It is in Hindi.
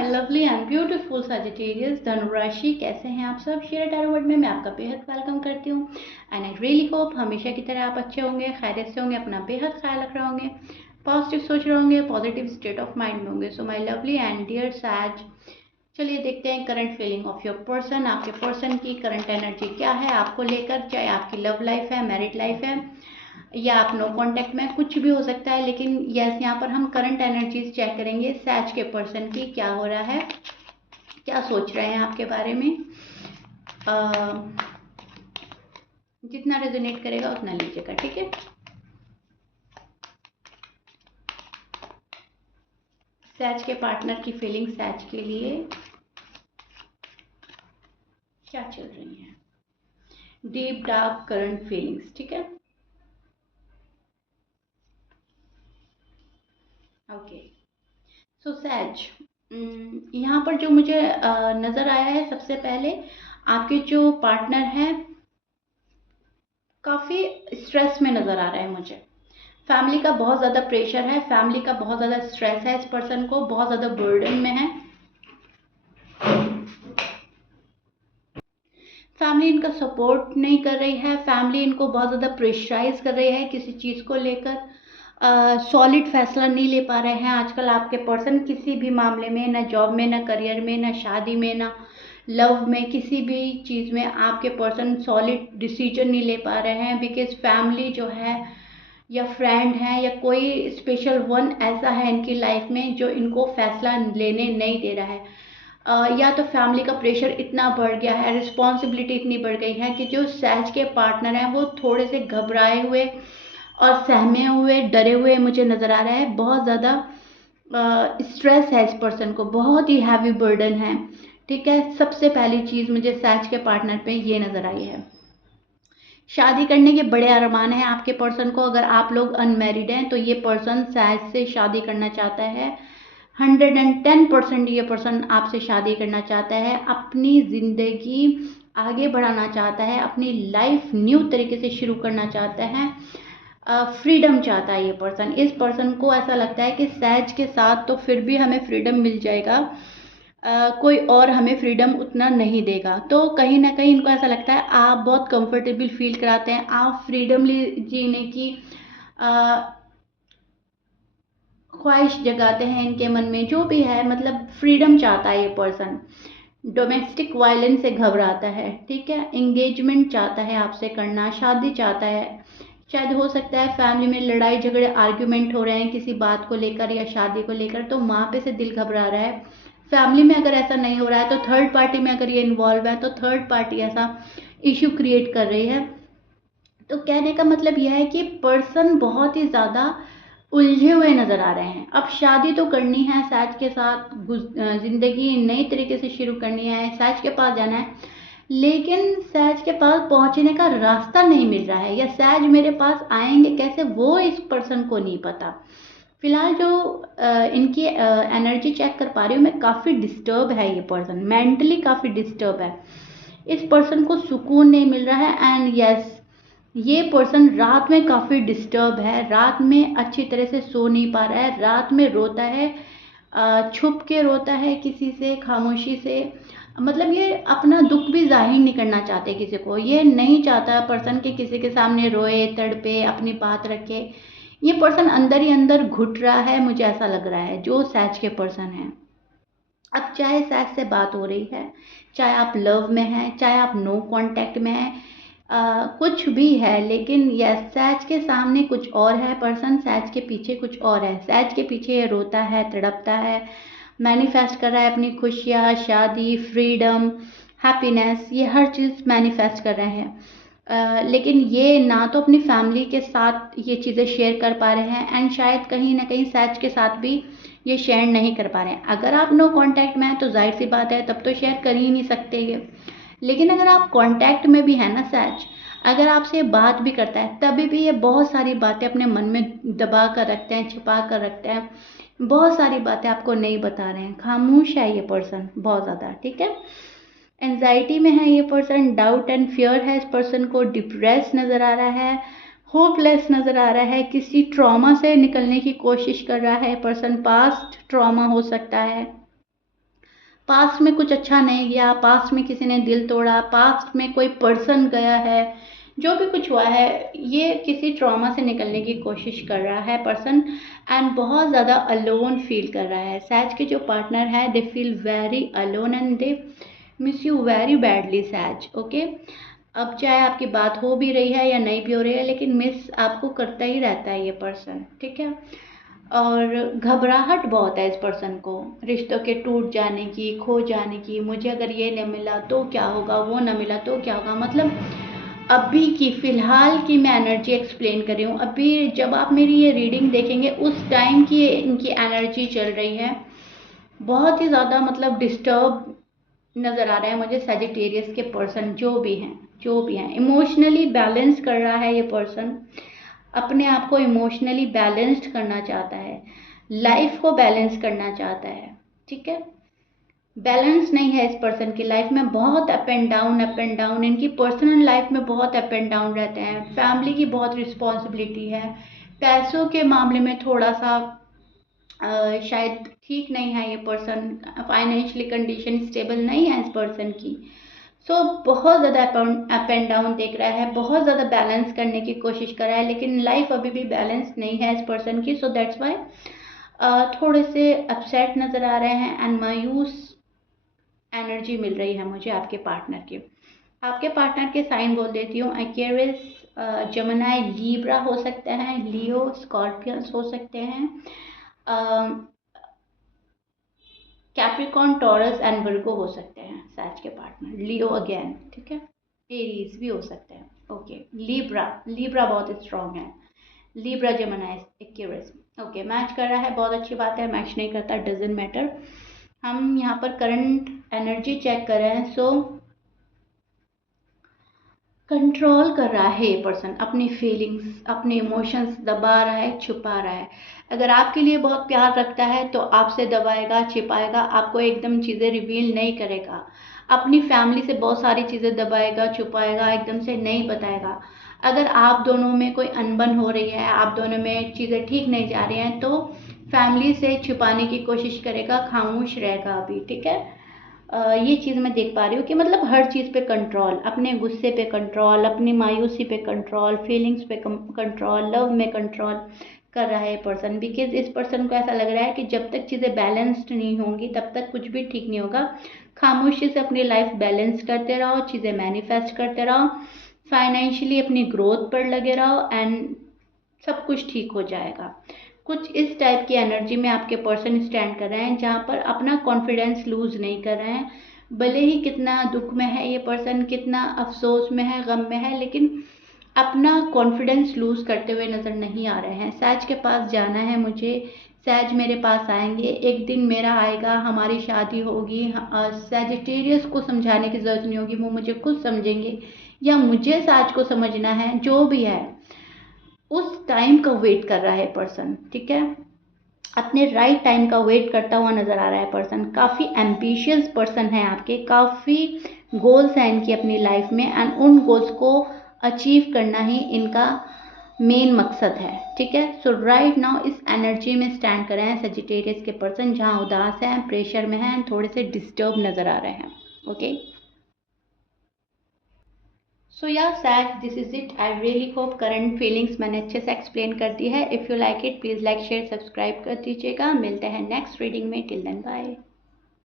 लवली एंड ब्यूटीफुल सजिटेरियस धनुराशि, कैसे हैं आप सब। शेयर टैरो वर्ड में मैं आपका बेहद वेलकम करती हूँ एंड आई रियली होप हमेशा की तरह आप अच्छे होंगे, खैरियत से होंगे, अपना बेहद ख्याल रख रहे होंगे, पॉजिटिव सोच रहे होंगे, पॉजिटिव स्टेट ऑफ माइंड में होंगे। So my lovely and dear says, चलिए देखते हैं current feeling of your person. आपके पर्सन की करंट एनर्जी क्या है आपको लेकर, चाहे आपकी लव लाइफ है, मैरिड लाइफ है या आप नो कांटेक्ट में, कुछ भी हो सकता है। लेकिन यस, यहाँ पर हम करंट एनर्जीज चेक करेंगे सैज के पर्सन की, क्या हो रहा है, क्या सोच रहे हैं आपके बारे में। जितना रेजोनेट करेगा उतना लीजिएगा, ठीक है। सैज के पार्टनर की फीलिंग सैज के लिए क्या चल रही है, डीप डार्क करंट फीलिंग्स, ठीक है। ओके, सो सैज, यहाँ पर जो मुझे नज़र आया है, सबसे पहले आपके जो पार्टनर हैं काफ़ी स्ट्रेस में नज़र आ रहा है मुझे। फैमिली का बहुत ज़्यादा प्रेशर है, फैमिली का बहुत ज़्यादा स्ट्रेस है, इस पर्सन को बहुत ज़्यादा बर्डन में है। फैमिली इनका सपोर्ट नहीं कर रही है, फैमिली इनको बहुत ज़्यादा प्रेशराइज कर रही है किसी चीज़ को लेकर। सॉलिड फैसला नहीं ले पा रहे हैं आजकल आपके पर्सन किसी भी मामले में, ना जॉब में, ना करियर में, ना शादी में, ना लव में, किसी भी चीज़ में आपके पर्सन सॉलिड डिसीजन नहीं ले पा रहे हैं। बिकॉज फैमिली जो है या फ्रेंड है या कोई स्पेशल वन ऐसा है इनकी लाइफ में जो इनको फैसला लेने नहीं दे रहा है। या तो फैमिली का प्रेशर इतना बढ़ गया है, रिस्पॉन्सिबिलिटी इतनी बढ़ गई है कि जो सैज के पार्टनर हैं वो थोड़े से घबराए हुए और सहमे हुए, डरे हुए मुझे नज़र आ रहा है। बहुत ज़्यादा स्ट्रेस है इस पर्सन को, बहुत ही हैवी बर्डन है, ठीक है। सबसे पहली चीज़ मुझे सैज के पार्टनर पे ये नज़र आई है। शादी करने के बड़े अरमान हैं आपके पर्सन को। अगर आप लोग अनमैरिड हैं तो ये पर्सन सैज से शादी करना चाहता है। 110% ये पर्सन आपसे शादी करना चाहता है, अपनी ज़िंदगी आगे बढ़ाना चाहता है, अपनी लाइफ न्यू तरीके से शुरू करना चाहता है, फ्रीडम चाहता है ये पर्सन। इस पर्सन को ऐसा लगता है कि सैज के साथ तो फिर भी हमें फ्रीडम मिल जाएगा, कोई और हमें फ्रीडम उतना नहीं देगा। तो कहीं ना कहीं इनको ऐसा लगता है आप बहुत कंफर्टेबल फील कराते हैं, आप फ्रीडमली जीने की ख्वाहिश जगाते हैं इनके मन में, जो भी है, मतलब फ्रीडम चाहता है ये पर्सन। डोमेस्टिक वायलेंस से घबराता है, ठीक है। एंगेजमेंट चाहता है आपसे करना, शादी चाहता है। शायद हो सकता है फैमिली में लड़ाई झगड़े, आर्ग्यूमेंट हो रहे हैं किसी बात को लेकर या शादी को लेकर, तो वहाँ पे से दिल घबरा रहा है। फैमिली में अगर ऐसा नहीं हो रहा है तो थर्ड पार्टी में अगर ये इन्वॉल्व है तो थर्ड पार्टी ऐसा इश्यू क्रिएट कर रही है। तो कहने का मतलब यह है कि पर्सन बहुत ही ज़्यादा उलझे हुए नज़र आ रहे हैं। अब शादी तो करनी है सैज के साथ, ज़िंदगी नई तरीके से शुरू करनी है, सैज के पास जाना है, लेकिन सैज के पास पहुंचने का रास्ता नहीं मिल रहा है, या सैज मेरे पास आएंगे कैसे वो इस पर्सन को नहीं पता। फिलहाल जो इनकी एनर्जी चेक कर पा रही हूँ मैं, काफ़ी डिस्टर्ब है ये पर्सन, मेंटली काफ़ी डिस्टर्ब है। इस पर्सन को सुकून नहीं मिल रहा है एंड यस, ये पर्सन रात में काफ़ी डिस्टर्ब है, रात में अच्छी तरह से सो नहीं पा रहा है, रात में रोता है, छुप के रोता है किसी से, खामोशी से। मतलब ये अपना दुख भी जाहिर नहीं करना चाहते किसी को, ये नहीं चाहता पर्सन कि किसी के सामने रोए, तड़पे, अपनी बात रखे। ये पर्सन अंदर ही अंदर घुट रहा है, मुझे ऐसा लग रहा है, जो सैज के पर्सन है। अब चाहे सैज से बात हो रही है, चाहे आप लव में हैं, चाहे आप नो कांटेक्ट में हैं, कुछ भी है, लेकिन यस, सैज के सामने कुछ और है पर्सन, सैज के पीछे कुछ और है। सैज के पीछे ये रोता है, तड़पता है, मैनिफेस्ट कर रहा है अपनी खुशियाँ, शादी, फ्रीडम, हैप्पीनेस, ये हर चीज़ मैनिफेस्ट कर रहे हैं। लेकिन ये ना तो अपनी फैमिली के साथ ये चीज़ें शेयर कर पा रहे हैं एंड शायद कहीं ना कहीं सैज के साथ भी ये शेयर नहीं कर पा रहे हैं। अगर आप नो कांटेक्ट में हैं तो जाहिर सी बात है तब तो शेयर कर ही नहीं सकते ये, लेकिन अगर आप कांटेक्ट में भी है ना सैज, अगर आपसे बात भी करता है तभी भी ये बहुत सारी बातें अपने मन में दबा कर रखते हैं, छुपा कर रखते हैं, बहुत सारी बातें आपको नहीं बता रहे हैं, खामोश है ये पर्सन बहुत ज़्यादा, ठीक है। एंजाइटी में है ये पर्सन, डाउट एंड फियर है इस पर्सन को, डिप्रेस नज़र आ रहा है, होपलेस नज़र आ रहा है, किसी ट्रॉमा से निकलने की कोशिश कर रहा है पर्सन, पास्ट ट्रॉमा हो सकता है, पास्ट में कुछ अच्छा नहीं गया, पास्ट में किसी ने दिल तोड़ा, पास्ट में कोई पर्सन गया है, जो भी कुछ हुआ है ये किसी ट्रॉमा से निकलने की कोशिश कर रहा है पर्सन, एंड बहुत ज़्यादा अलोन फील कर रहा है। सैज के जो पार्टनर है they feel very alone and they miss you very badly says. Okay, अब चाहे आपकी बात हो भी रही है या नहीं भी हो रही है, लेकिन मिस आपको करता ही रहता है ये पर्सन, ठीक है। और घबराहट बहुत है इस पर्सन को, रिश्तों के टूट जाने की, खो जाने की, मुझे अगर ये नहीं मिला तो क्या होगा, वो ना मिला तो क्या होगा। मतलब अभी की फ़िलहाल की मैं एनर्जी एक्सप्लेन कर रही हूँ। अभी जब आप मेरी ये रीडिंग देखेंगे उस टाइम की इनकी एनर्जी चल रही है, बहुत ही ज़्यादा मतलब डिस्टर्ब नज़र आ रहा है मुझे सजिटेरियस के पर्सन जो भी हैं। इमोशनली बैलेंस कर रहा है ये पर्सन, अपने आप को इमोशनली बैलेंस्ड करना चाहता है, लाइफ को बैलेंस करना चाहता है, ठीक है। बैलेंस नहीं है इस पर्सन की लाइफ में, बहुत अप एंड डाउन, इनकी पर्सनल लाइफ में बहुत अप एंड डाउन रहते हैं। फैमिली की बहुत रिस्पॉन्सिबिलिटी है, पैसों के मामले में थोड़ा सा शायद ठीक नहीं है ये पर्सन, फाइनेंशियली कंडीशन स्टेबल नहीं है इस पर्सन की। सो बहुत ज़्यादा अप एंड डाउन देख रहा है, बहुत ज़्यादा बैलेंस करने की कोशिश कर रहा है, लेकिन लाइफ अभी भी बैलेंस नहीं है इस पर्सन की। सो दैट्स वाई थोड़े से अपसेट नज़र आ रहे हैं एंड मायूस एनर्जी मिल रही है मुझे आपके पार्टनर की। आपके पार्टनर के साइन बोल देती हूँ, एक्वेरियस, जमिनी, लीब्रा हो सकते हैं, लियो, स्कॉर्पियंस हो सकते हैं, कैप्रिकॉर्न, टॉरस एंड वर्गो हो सकते हैं सैज के पार्टनर, लियो अगेन, ठीक है, एरीज भी हो सकते हैं। ओके, लिब्रा बहुत स्ट्रॉन्ग है, लिब्रा, जमिनी, एक्वेरियस। ओके, मैच कर रहा है, बहुत अच्छी बात है। मैच नहीं करता डजेंट मैटर। हम यहाँ पर करंट एनर्जी चेक कर रहे हैं। सो कंट्रोल कर रहा है ये पर्सन अपनी फीलिंग्स, अपने इमोशंस दबा रहा है, छुपा रहा है। अगर आपके लिए बहुत प्यार रखता है तो आपसे दबाएगा, छिपाएगा, आपको एकदम चीज़ें रिवील नहीं करेगा। अपनी फैमिली से बहुत सारी चीज़ें दबाएगा, छुपाएगा, एकदम से नहीं बताएगा। अगर आप दोनों में कोई अनबन हो रही है, आप दोनों में चीज़ें ठीक नहीं जा रही हैं, तो फैमिली से छुपाने की कोशिश करेगा, खामोश रहेगा अभी, ठीक है। ये चीज़ मैं देख पा रही हूँ कि मतलब हर चीज़ पे कंट्रोल, अपने गुस्से पे कंट्रोल, अपनी मायूसी पे कंट्रोल, फीलिंग्स पे कंट्रोल, लव में कंट्रोल कर रहा है पर्सन। बिकॉज इस पर्सन को ऐसा लग रहा है कि जब तक चीज़ें बैलेंस्ड नहीं होंगी तब तक कुछ भी ठीक नहीं होगा। खामोशी से अपनी लाइफ बैलेंस करते रहो, चीज़ें मैनिफेस्ट करते रहो, फाइनेंशियली अपनी ग्रोथ पर लगे रहो एंड सब कुछ ठीक हो जाएगा। कुछ इस टाइप की एनर्जी में आपके पर्सन स्टैंड कर रहे हैं, जहाँ पर अपना कॉन्फिडेंस लूज नहीं कर रहे हैं। भले ही कितना दुख में है ये पर्सन, कितना अफसोस में है, गम में है, लेकिन अपना कॉन्फिडेंस लूज करते हुए नज़र नहीं आ रहे हैं। सैज के पास जाना है मुझे, सैज मेरे पास आएंगे, एक दिन मेरा आएगा, हमारी शादी होगी। सैजिटेरियस को समझाने की ज़रूरत नहीं होगी, वो मुझे खुद समझेंगे, या मुझे सैज को समझना है, जो भी है उस टाइम का वेट कर रहा है पर्सन, ठीक है। अपने राइट टाइम का वेट करता हुआ नज़र आ रहा है पर्सन। काफ़ी एम्बिशियस पर्सन है आपके, काफ़ी गोल्स हैं इनकी अपनी लाइफ में एंड उन गोल्स को अचीव करना ही इनका मेन मकसद है, ठीक है। सो राइट नाउ इस एनर्जी में स्टैंड कर रहे हैं सजिटेरियस के पर्सन, जहाँ उदास हैं, प्रेशर में हैं, थोड़े से डिस्टर्ब नज़र आ रहे हैं। ओके, सो या says, this is it. I really hope current feelings मैंने अच्छे से एक्सप्लेन कर दी है। If you like it please like, share, subscribe कर दीजिएगा। मिलते हैं नेक्स्ट रीडिंग में। Till then bye.